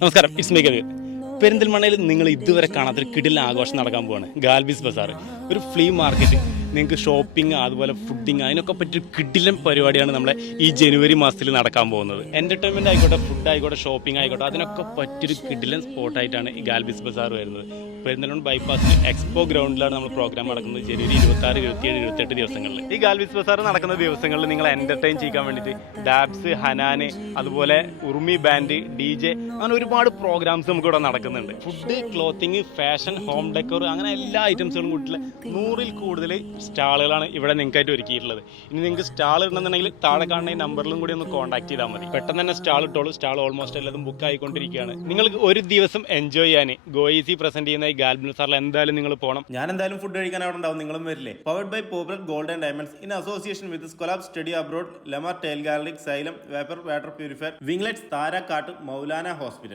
നമസ്കാരം is my may Kabir പെരിന്തൽമണ്ണയിൽ നിങ്ങൾ ഇതുവരെ കാണാത്തൊരു കിടിലാഘോഷം നടക്കാൻ പോവാണ് ഗാൽബിസ് ബസാർ ഒരു ഫ്ലീ മാർക്കറ്റ് നിങ്ങൾക്ക് ഷോപ്പിംഗ് അതുപോലെ ഫുഡിങ് അതിനൊക്കെ പറ്റിയ കിടിലൻ പരിപാടിയാണ് നമ്മളെ ഈ ജനുവരി മാസത്തിൽ നടക്കാൻ പോകുന്നത്. എന്റർടൈൻമെന്റ് ആയിക്കോട്ടെ ഫുഡ് ആയിക്കോട്ടെ ഷോപ്പിംഗ് ആയിക്കോട്ടെ അതിനൊക്കെ പറ്റിയൊരു കിടിലൻ സ്പോട്ടായിട്ടാണ് ഈ ഗാൽബിസ് ബസാർ വരുന്നത്. പെരുന്തലോൺ ബൈപ്പാസ് എക്സ്പോ ഗ്രൗണ്ടിലാണ് നമ്മൾ പ്രോഗ്രാം നടക്കുന്നത് ജനുവരി ഇരുപത്തി ആറ് ഇരുപത്തിയേഴ് ഇരുപത്തെട്ട് ദിവസങ്ങളിൽ. ഈ ഗാൽബിസ് ബസാർ നടക്കുന്ന ദിവസങ്ങളിൽ നിങ്ങൾ എന്റർടൈൻ ചെയ്യാൻ വേണ്ടിയിട്ട് ഡാബ്സ് ഹനാന് അതുപോലെ ഉറുമി ബാൻഡ് ഡി ജെ അങ്ങനെ ഒരുപാട് പ്രോഗ്രാംസ് നമുക്ക് ഇവിടെ നടക്കുന്നുണ്ട്. Food clothing fashion home decor അങ്ങനെ എല്ലാ ഐറ്റംസുകളും കൂട്ടിയുള്ള നൂറിൽ കൂടുതൽ സ്റ്റാളുകളാണ് ഇവിടെ നിങ്ങൾക്കായിട്ട് ഒരുക്കിയിട്ടുള്ളത്. ഇനി നിങ്ങൾക്ക് സ്റ്റാൾ ഇടണമെന്നുണ്ടെങ്കിൽ താഴെ കാണുന്ന ഈ നമ്പറിലും കൂടി ഒന്ന് കോൺടാക്ട് ചെയ്താൽ മതി. പെട്ടെന്ന് തന്നെ സ്റ്റാൾ ഇട്ടോളൂ. സ്റ്റാൾ ഓൾമോസ്റ്റ് എല്ലാതും ബുക്ക് ആയിക്കൊണ്ടിരിക്കുകയാണ്. നിങ്ങൾക്ക് ഒരു ദിവസം എൻജോയ് ചെയ്യാൻ ഗോയിസി പ്രസന്റ് ചെയ്യുന്ന ഈ ഗാൽബിൻ സാറിൽ എന്തായാലും നിങ്ങൾ പോകണം. ഞാൻ എന്തായാലും ഫുഡ് കഴിക്കാൻ അവിടെ ഉണ്ടാവും. നിങ്ങളും വരില്ലേ. Powered by Popper Gold and Diamonds in association with Scolab study abroad Lemer tile gallery Xylem vapour water purifier Winglets Tharakkad Moulana hospital